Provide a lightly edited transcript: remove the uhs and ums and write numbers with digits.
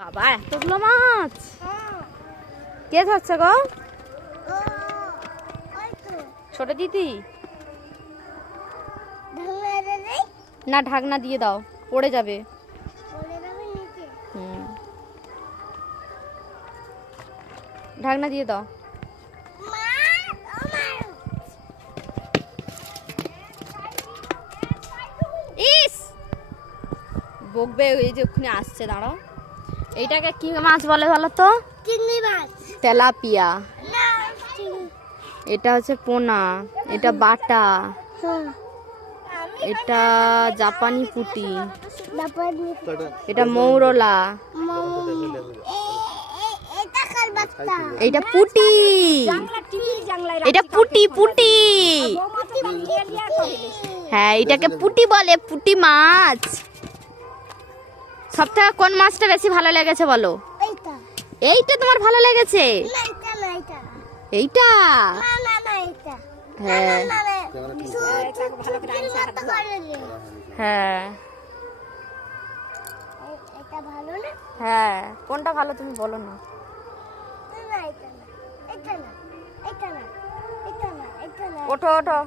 বাবা এতগুলো মাছ কে ধরছে গো? ছোট দিদি না, ঢাকনা দিয়ে দাও, পড়ে যাবে। ঢাকনা দিয়ে দাও। ইস বকবে, এই যে ওখানে আসছে, দাঁড়াও। এইটাকে কি মাছ বলে বলো তো? চিংড়ি মাছ, তেলাপিয়া। এটা হচ্ছে পোনা, এটা বাটা, এটা জাপানি পুঁটি, এটা মৌরলা, এটা পুঁটি, এটা পুঁটি পুঁটি। হ্যাঁ, এটাকে পুঁটি বলে, পুঁটি মাছ। সবথেকে কোন মাছটা বেশি ভালো লেগেছে বলো? এইটা তোমার ভালো লেগেছে? এইটা? হ্যাঁ হ্যাঁ হ্যাঁ, কোনটা ভালো তুমি বলো না। ওঠো ওঠো।